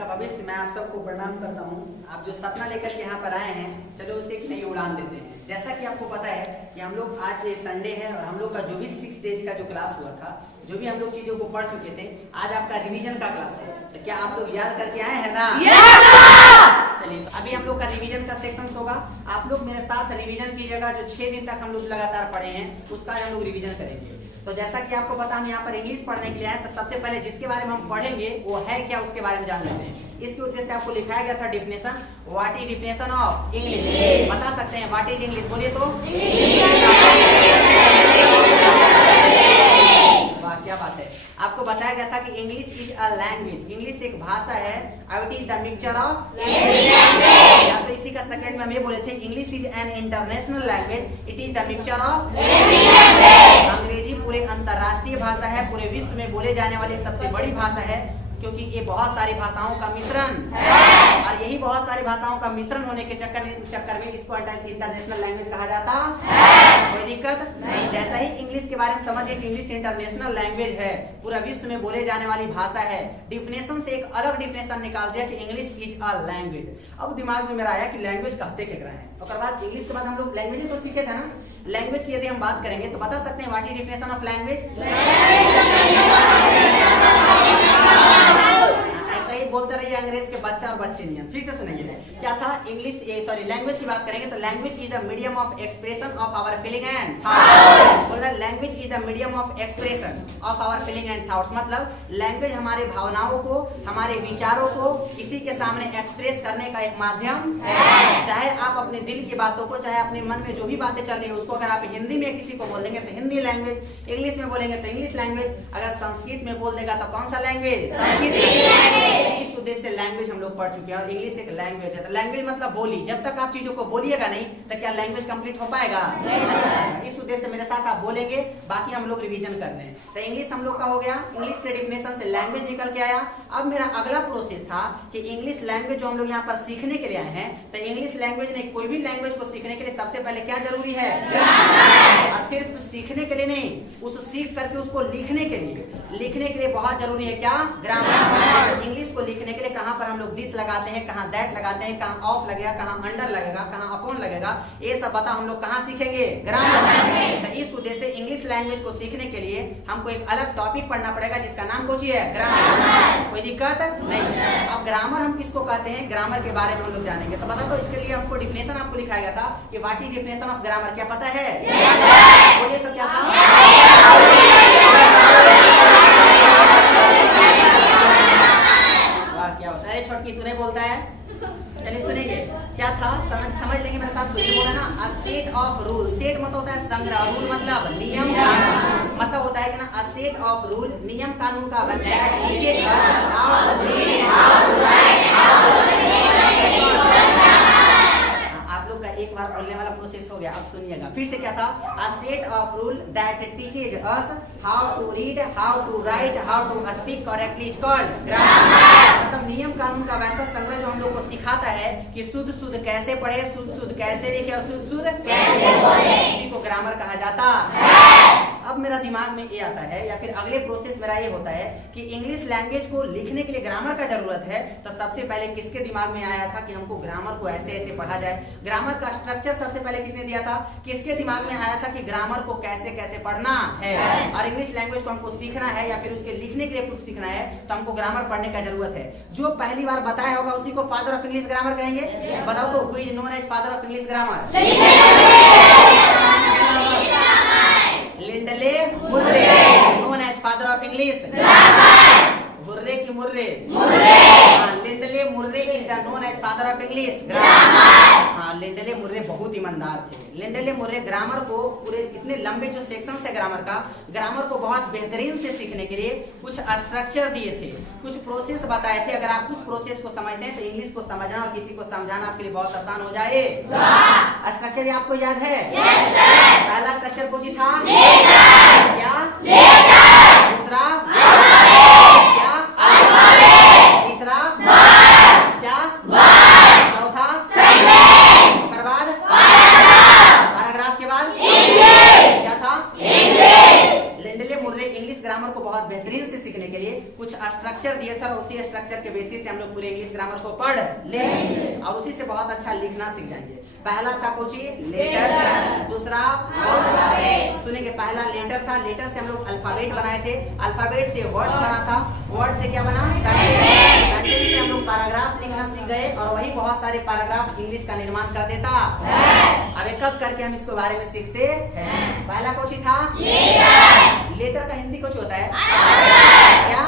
का भविष्य मैं आप सबको प्रणाम करता हूँ। आप जो सपना लेकर के यहाँ पर आए हैं, चलो उसे एक नई उड़ान देते हैं। जैसा कि आपको पता है कि हम लोग आज ये संडे है और हम लोग का जो भी 6 डेज का जो क्लास हुआ था, जो भी हम लोग चीजों को पढ़ चुके थे, आज आपका रिवीजन का क्लास है। तो क्या आप लोग याद करके आए हैं ना? चलिए, तो अभी हम लोग का रिवीजन का सेक्शन होगा। आप लोग मेरे साथ रिवीजन कीजिएगा। जो 6 दिन तक हम लोग लगातार पढ़े हैं उसका हम लोग रिवीजन करेंगे। तो जैसा कि आपको पता, हम यहाँ पर इंग्लिश पढ़ने के लिए आए, तो सबसे पहले जिसके बारे में हम पढ़ेंगे वो है क्या, उसके बारे में जान लेते हैं। इसके उद्देश्य से आपको लिखाया गया था definition. What is definition of English? बता सकते हैं व्हाट इज इंग्लिश? बोलिए तो। वाह, क्या बात है। आपको बताया गया था कि English is a language. English एक भाषा है। It is the mixture of language. तो इसी का सेकंड में हम ये बोले थे, English is an international language. It is the mixture of language. अंग्रेजी पूरे अंतरराष्ट्रीय भाषा है, पूरे विश्व में बोले जाने वाली सबसे बड़ी भाषा है, क्योंकि ये बहुत सारी भाषाओं का मिश्रण है। और यही बहुत सारी भाषाओं का मिश्रण होने के चक्कर में इसको इंटरनेशनल लैंग्वेज कहा जाता है। कोई दिक्कत नहीं। जैसा ही इंग्लिश के बारे में समझिए, इंग्लिश इंटरनेशनल लैंग्वेज है, पूरा विश्व में बोले जाने वाली भाषा है। डिफिनेशन से एक अलग डिफिनेशन निकाल दिया कि इंग्लिश इज अ लैंग्वेज। अब दिमाग में मेरा आया कि लैंग्वेज कहते केकरा है। और बाद इंग्लिश के बाद हम लोग लैंग्वेज तो सीखे थे ना। लैंग्वेज की यदि हम बात करेंगे तो बता सकते हैं what is definition of language? ऐसा ही बोलते रहिए अंग्रेज के बच्चा और बच्चे नहीं। फिर से सुनेंगे क्या था। लैंग्वेज की बात करेंगे तो language is the medium of expression of our feeling and thoughts. बोल रहा language is the medium of expression of our feeling and thoughts. मतलब लैंग्वेज हमारे भावनाओं को, हमारे विचारों को किसी के सामने एक्सप्रेस करने का एक माध्यम है। चाहे आप अपने दिल की बातों को, चाहे अपने मन में जो भी बातें चल रही है उसको अगर आप हिंदी में किसी को बोल देंगे तो हिंदी लैंग्वेज, इंग्लिश में बोलेंगे तो इंग्लिश लैंग्वेज, अगर संस्कृत में बोल देगा तो कौन सा लैंग्वेज? संस्कृत। इस उद्देश्य से लैंग्वेज हम लोग पढ़ चुके हैं और इंग्लिश एक लैंग्वेज है। तो लैंग्वेज मतलब बोली। जब तक आप चीजों को बोलिएगा नहीं तो क्या लैंग्वेज कंप्लीट हो पाएगा? इस उद्देश्य से मेरे साथ आप बोलेंगे, बाकी हम लोग रिवीजन कर रहे हैं। तो इंग्लिश हम लोग का हो गया, इंग्लिश के डिफिनेशन से लैंग्वेज निकल के आया। अब मेरा अगला प्रोसेस था कि इंग्लिश लैंग्वेज जो हम लोग यहाँ पर सीखने के लिए आए हैं, तो इंग्लिश लैंग्वेज ने कोई भी लैंग्वेज को सीखने के लिए सबसे पहले क्या जरूरी है? और सिर्फ सीखने के लिए नहीं, उस सीख करके उसको लिखने के लिए बहुत जरूरी है क्या? ग्रामर। इंग्लिश को लिखने के लिए कहाँ पर हम लोग दिस लगाते हैं, कहाँ दैट लगाते हैं, कहाँ ऑफ लगेगा, कहाँ अंडर लगेगा, कहाँ अपॉन लगेगा, ये सब बता हम लोग कहाँ सीखेंगे? ग्रामर। तो इस उद्देश्य से इंग्लिश लैंग्वेज को सीखने के लिए हमको एक अलग टॉपिक पढ़ना पड़ेगा जिसका नाम कुछ है ग्रामर। कोई दिक्कत नहीं। अब ग्रामर हम किसको कहते हैं, ग्रामर के बारे में हम लोग जानेंगे। तो बता दो, इसके लिए हमको डिफिनेशन आपको लिखाया गया था कि what is definition of grammar. क्या पता है? बोलिए तो क्या था? क्या होता है? छोटकी तूने बोलता है। चलिए सुनेंगे क्या था, समझ लेंगे मेरे साथ। तो ये बोला ना, अ सेट ऑफ रूल। सेट मतलब होता है संग्रह, रूल मतलब नियम कानून। मतलब होता है कि ना, अ सेट ऑफ रूल, नियम कानून का आप लोग का एक बार बोलने वाला प्रोसेस हो गया। अब सुनिएगा फिर से क्या था। A set of rule that teaches us how to read, how to write, how to speak correctly is called grammar. मतलब नियम कानून का वैसा संग्रह जो हम लोग को सिखाता है कि शुद्ध शुद्ध कैसे पढ़े, शुद्ध शुद्ध कैसे लिखे और शुद्ध शुद्ध कैसे बोले, इसी को ग्रामर कहा जाता है। अब मेरा दिमाग में ये आता है, या फिर अगले प्रोसेस मेरा ये होता है कि इंग्लिश लैंग्वेज को लिखने के लिए ग्रामर का जरूरत है। तो सबसे पहले किसके दिमाग में आया था कि हमको ग्रामर को ऐसे ऐसे पढ़ा जाए? ग्रामर का स्ट्रक्चर सबसे पहले किसने दिया था? किसके दिमाग में आया था कि ग्रामर को कैसे कैसे पढ़ना है? और इंग्लिश लैंग्वेज को हमको सीखना है या फिर उसके लिखने के लिए सीखना है तो हमको ग्रामर पढ़ने का जरूरत है। जो पहली बार बताया होगा उसी को फादर ऑफ इंग्लिश ग्रामर कहेंगे। बताओ तो, who is known as father of English grammar? Lindley Murray, known as father of English grammar. Murray की Murray, Lindley Murray is the known as father of English grammar. हाँ, Lindley Murray बहुत ईमानदार थे। Lindley Murray grammar को, पूरे इतने लंबे जो सेक्शन है ग्रामर का, ग्रामर को बहुत बेहतरीन से सीखने के लिए कुछ स्ट्रक्चर दिए थे, कुछ प्रोसेस बताए थे। अगर आप उस प्रोसेस को समझते हैं तो इंग्लिश को समझना और किसी को समझाना आपके लिए बहुत आसान हो जाए। स्ट्रक्चर आपको याद है? पहला स्ट्रक्चर कुछ ही था क्या? दूसरा क्या? तीसरा क्या? चौथा बाद पैराग्राफ के बाद क्या था? लिंडले मुर्रे इंग्लिश ग्रामर को बहुत बेहतरीन से सीखने के लिए कुछ स्ट्रक्चर दिए थे और उसी स्ट्रक्चर के बेसिस से हम लोग पूरे इंग्लिश ग्रामर को पढ़ लेंगे और उसी से बहुत अच्छा लिखना सीख जाएंगे। पहला था कुछ लेटर, दूसरा सुनेंगे पहला लेटर था, लेटर से हम लोग अल्फाबेट बनाए थे, अल्फाबेट से वर्ड्स बना था, वर्ड से क्या बना सेंटेंस से हम लोग पैराग्राफ लिखना सीख गए और वही बहुत सारे पैराग्राफ इंग्लिश का निर्माण कर देता है। अब एक करके हम इसके बारे में सीखते हैं। पहला कुछ था लेटर का हिंदी कुछ होता है क्या?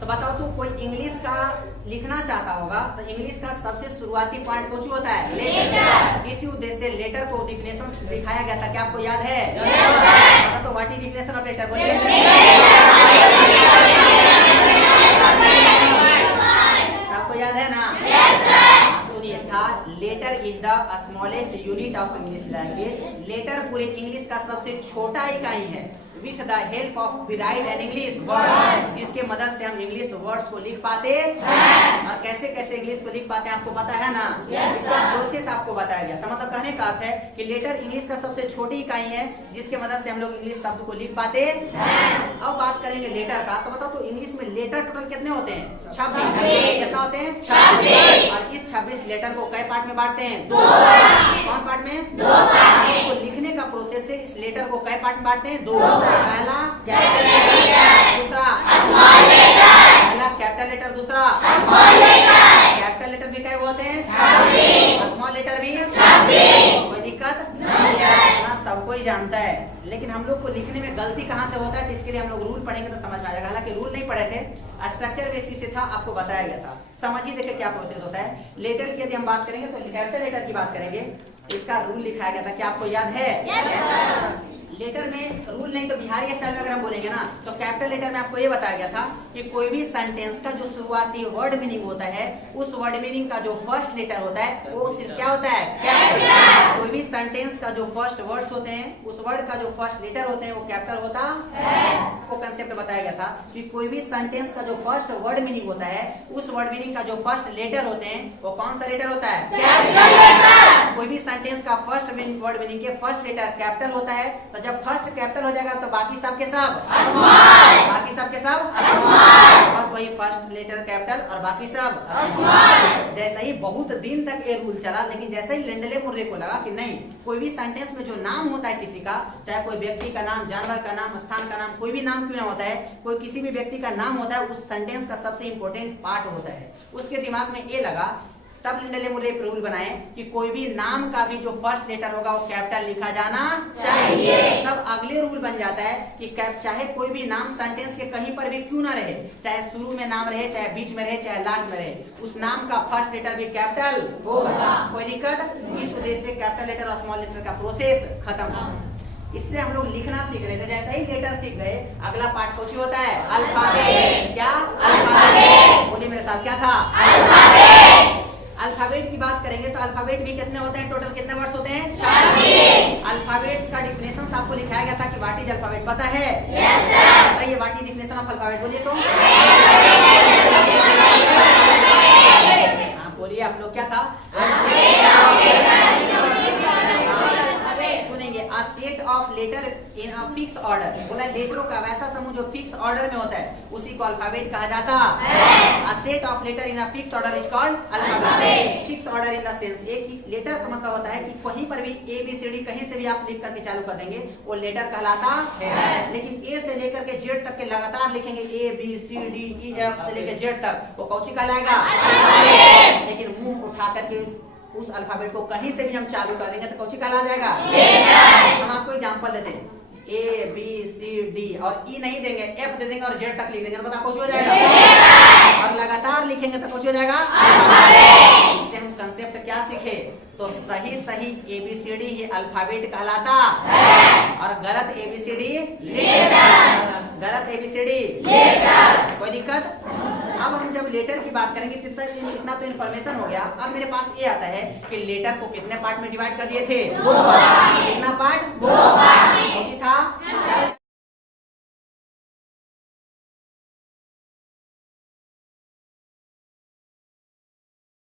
तो बताओ तू कोई इंग्लिश का लिखना चाहता होगा तो इंग्लिश का सबसे शुरुआती पॉइंट कुछ होता है लेटर। इसी उद्देश्य से लेटर को डिफिनेशन दिखाया गया था, क्या आपको याद है? तो what is definition of letter बोलिए। सबको याद है ना? सुनिए था letter is the smallest unit of English language. Letter पूरे इंग्लिश का सबसे छोटा इकाई है with the help of the right and English words, जिसके मदद से हम इंग्लिश वर्ड्स को लिख पाते हैं। और कैसे कैसे इंग्लिश को लिख पाते हैं आपको पता है ना? इसका प्रोसेस आपको बताया गया था। मतलब कहने का अर्थ है कि लेटर इंग्लिश का सबसे छोटी इकाई है जिसके मदद से हम लोग इंग्लिश शब्द को लिख पाते हैं। अब बात करेंगे लेटर का, तो बताओ तो इंग्लिश में लेटर टोटल कितने होते हैं? 26। कितना होते हैं? 26। और इस 26 लेटर को कई पार्ट में बांटते हैं? 2 कौन पार्ट में? 2 पार्ट। इसको लिखने का प्रोसेस है, इस लेटर को कई पार्ट में बांटते हैं? 2। पहला कैपिटल लेटर, दूसरा स्मॉल लेटर। पहला कैपिटल लेटर, दूसरा स्मॉल लेटर। कैपिटल लेटर भी क्या होते हैं? 26। स्मॉल लेटर भी 26। कोई दिक्कत नहीं है, सबको ही जानता है। लेकिन हम लोग को लिखने में गलती कहाँ से होता है, तो इसके लिए हम लोग रूल पढ़ेंगे तो समझ में आ जाएगा। हालांकि रूल नहीं पढ़े थे, स्ट्रक्चर बेसिस से था, आपको बताया गया था। समझिए देखिए क्या प्रोसेस होता है। लेटर की यदि हम बात करेंगे तो कैपिटल लेटर की बात करेंगे, इसका रूल लिखाया गया था, क्या आपको याद है? लेटर में रूल नहीं तो बिहारी स्टाइल में अगर हम बोलेंगे ना तो कैपिटल लेटर में आपको ये बताया गया था कि कोई भी सेंटेंस का जो शुरुआती वर्ड मीनिंग होता है उस वर्ड मीनिंग का जो फर्स्ट लेटर होता है वो सिर्फ क्या होता है? कैपिटल। कोई भी सेंटेंस का जो फर्स्ट वर्ड्स होते हैं उस वर्ड का जो फर्स्ट लेटर होते हैं वो कैपिटल होता है। वो कंसेप्ट बताया गया था कि कोई भी सेंटेंस का जो फर्स्ट वर्ड मीनिंग होता है उस वर्ड मीनिंग का जो फर्स्ट लेटर होते हैं वो कौन सा लेटर होता है? Capital letter. कोई भी सेंटेंस का फर्स्ट वर्ड मीनिंग के फर्स्ट लेटर कैपिटल होता है, तो जब फर्स्ट कैपिटल हो जाएगा तो बाकी सब के सब स्मॉल, बाकी सब के सब स्मॉल। बस वही फर्स्ट लेटर कैपिटल और बाकी सब स्मॉल। जैसे ही बहुत दिन तक ये रूल चला, लेकिन जैसे ही लेंडले मुर्रे को लगा कि नहीं, कोई भी सेंटेंस में जो नाम होता है किसी का, चाहे कोई व्यक्ति का नाम, जानवर का नाम, स्थान का नाम, कोई भी नाम क्यों ना होता है, कोई किसी भी व्यक्ति का नाम होता है, उस सेंटेंस का सबसे इंपॉर्टेंट पार्ट होता है। उसके दिमाग में ये लगा, तब लेंडले मुर्रे एक रूल बनाए कि कोई भी नाम का भी जो फर्स्ट लेटर होगा वो कैपिटल लिखा जाना चाहिए। तब अगले रूल बन जाता है कि चाहे कोई भी नाम सेंटेंस के कहीं पर भी क्यों ना रहे, चाहे शुरू में नाम रहे, चाहे बीच में रहे, चाहे लास्ट में रहे, उस नाम का फर्स्ट लेटर भी कैपिटल होगा। कोई दिक्कत? इस उद्देश्य से कैपिटल लेटर और स्मॉल लेटर का प्रोसेस खत्म। इससे हम लोग लिखना सीख रहे थे। जैसे ही लेटर सीख गए, अगला पार्ट कुछ होता है अल्फाबेट। क्या? अल्फाबेट। बोलिए मेरे साथ, क्या था? अल्फाबेट। अल्फाबेट की बात करेंगे तो अल्फाबेट भी कितने होते हैं? टोटल कितने वर्ड्स होते हैं? 26। अल्फाबेट्स का डिफिनेशन आपको लिखाया गया था कि व्हाट इज अल्फाबेट, पता है? Yes sir. बताइए what is definition of alphabet, बोलिए तो। हाँ बोलिए आप लोग, क्या था? सुनेंगे a set of letter in a fix order. बोला लेटरों का वैसा समूह जो फिक्स ऑर्डर में होता है उसी को अल्फाबेट कहा जाता है। A set of letter in a fix order is called alphabet. Fix order in the sense, एक ही लेटर का मतलब होता है कि कहीं पर भी ए बी सी डी कहीं से भी आप लिख करके चालू कर देंगे वो लेटर कहलाता है। लेकिन ए से लेकर के जेड तक के लगातार लिखेंगे, A B C D E F से लेकर जेड तक, वो कौन सी कहलाएगा? लेकिन मुंह उठा करके उस अल्फाबेट को कहीं से भी हम चालू कर देंगे तो कौन सी कहला जाएगा? हम आपको एग्जांपल देते हैं, ए बी सी डी और ई नहीं देंगे, एफ दे देंगे और जेड तक लिख देंगे तो कौन सी हो जाएगा? और लगातार लिखेंगे तो कौन सी हो जाएगा? इससे हम कंसेप्ट क्या सीखे? तो सही सही एबीसीडी ही अल्फाबेट कहलाता है और गलत एबीसीडी लेटर। गलत एबीसीडी लेटर। कोई दिक्कत? अब हम जब लेटर की बात करेंगे इतना तो इन्फॉर्मेशन हो गया। अब मेरे पास ये आता है कि लेटर को कितने पार्ट में डिवाइड कर दिए थे? 2 पार्ट। कितना पार्ट? 2 पार्ट। था